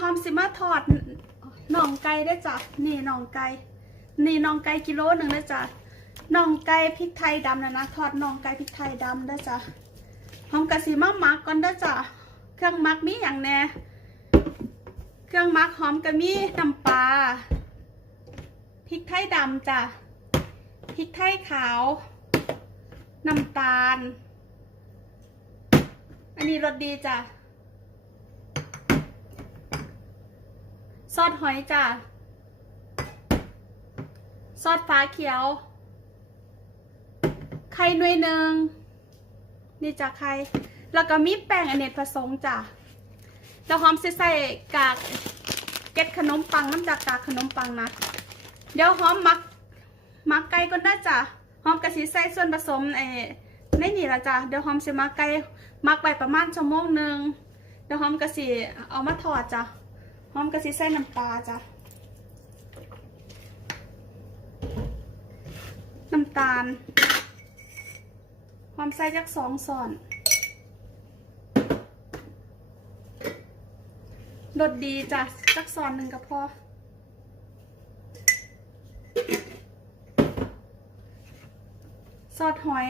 หอมสิมาทอดน่องไก่ได้จ้ะนี่น่องไก่นี่น่องไก่กิโลหนึ่งได้จ้ะน่องไก่พริกไทยดำนะทอดน่องไก่พริกไทยดำได้จ้ะหอมกะสีมาหมักก่อนได้จ้ะเครื่องหมักมีอย่างแน่เครื่องหมักหอมกะมีน้ำปลาพริกไทยดำจ้ะพริกไทยขาวน้ำตาลอันนี้รสดีจ้ะซอสหอยจ้ะซอสฟ้าเขียวไข่หน่วยหนึ่งนี่จ้ะไข่แล้วก็มีแป้งอเนกประสงค์จ้ะแล้วหอมใส่กากเกล็ดขนมปังน้ำจากกากขนมปังนะเดี๋ยวหอมมักไก่ก่อนได้จ้ะหอมกะทิใส่ส่วนผสมในนี่ละจ้ะเดี๋ยวหอมสิมักไก่มักไปประมาณชั่วโมงหนึ่งเดี๋ยวหอมกะทิเอามาทอดจ้ะหอมกะทิใส่น้ำปลาจ้ะน้ำตาลหอมใส่จัก2 ช้อนรสดีจ้ะจักช้อนหนึ่งก็พอซอสหอย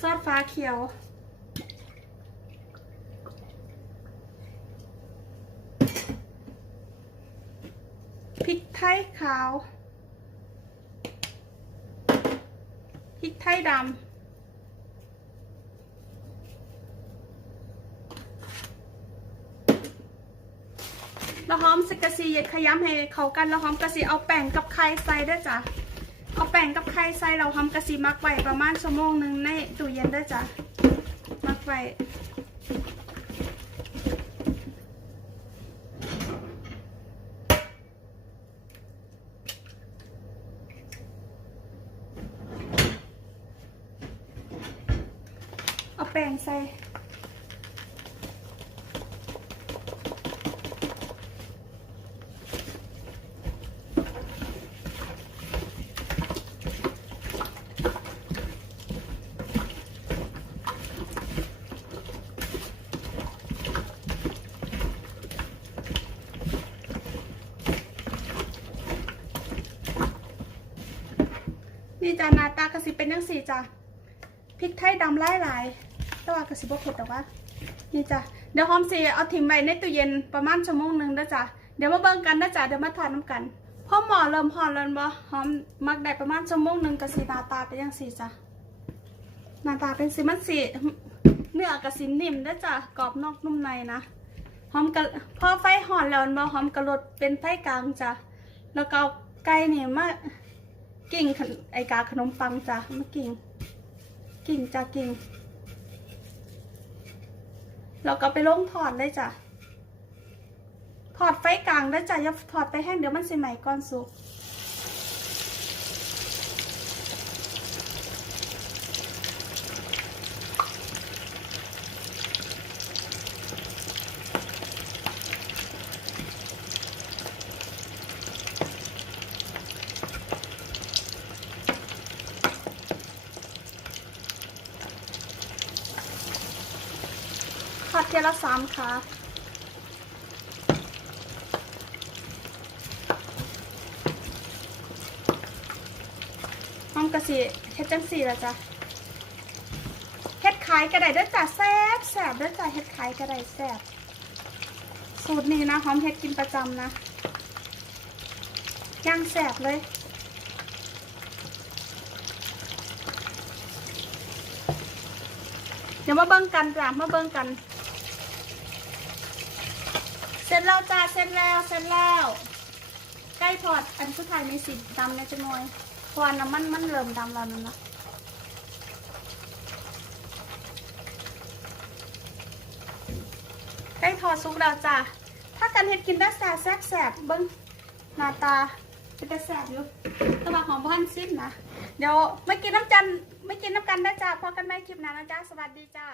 ซอสฟ้าเขียวพริกไทยขาวพริกไทยดำแล้วหอมสกะซีขย้ำให้เข้ากันแล้วหอมกะซีเอาแป้งกับไข่ใส่ด้วยจ้ะเอาแป้งกับไข่ใส่เราหอมกะซีมักไว้ประมาณชั่วโมงหนึ่งในตู้เย็นด้วยจ้ะมักไว้เอาแป้งใส่นี่จ้ะหน้าตากระสิเป็นยังสี่จ้ะพริกไทยดำหลายแต่ว่ากระสิบกเผ็ดแต่ว่านี่จ้ะเดี๋ยวหอมสิเอาทิ้งไว้ในตู้เย็นประมาณชั่วโมงหนึ่งนะจ้ะเดี๋ยวมาเบิ่งกันนะจ้ะเดี๋ยวมาทานน้ำกันพอหม้อเริ่มร้อนแล้วบ่หอมมักได้ประมาณชั่วโมงหนึ่งกระสิหน้าตาเป็นยังสี่จ้ะหน้าตาเป็นสีมันสีเนื้อกระสินิ่มนะจ้ะกรอบนอกนุ่มในนะหอมกระพอไฟร้อนแล้วบ่หอมกระลดเป็นไฟกลางจ้ะแล้วก็ไก่เนี่ยมากิ่งไอกาขนมปังจ้ะมากิ่งจ้ะกิ่งเราก็ไปลงทอดเลยจ้ะทอดไฟกลางแล้วจ้ะอย่าทอดไปแห้งเดี๋ยวมันสิไหม้ก่อนสุกทอดเทีละ3 ขาหอมกะสิเฮ็ดจังสี่ละจ้ะเฮ็ดขายก็ได้ด้วยจ้ะแซ่บด้วยจ้ะเฮ็ดขายก็ได้แซ่บสูตรนี้นะหอมเฮ็ดกินประจำนะย่างแซ่บเลยเดี๋ยวมาเบิ่งกันจ้ะมาเบิ่งกันเสร็จแล้วจ้าเสร็จแล้วใกล้ทอดอันสุดท้ายในสีดำเนี่ยจะน้อยเพราะน้ำมันเริ่มดำแล้วนั่นนะใกล้ทอดสุกแล้วจ้าถ้ากันเห็ดกินได้แซ่บเบิ้งหน้าตาจะแซ่บอยู่แต่ว่าหอมบ้านซิมนะเดี๋ยวไม่กินน้ำกันได้จ้าพอกันไม่คลิปหน้านะจ้าสวัสดีจ้า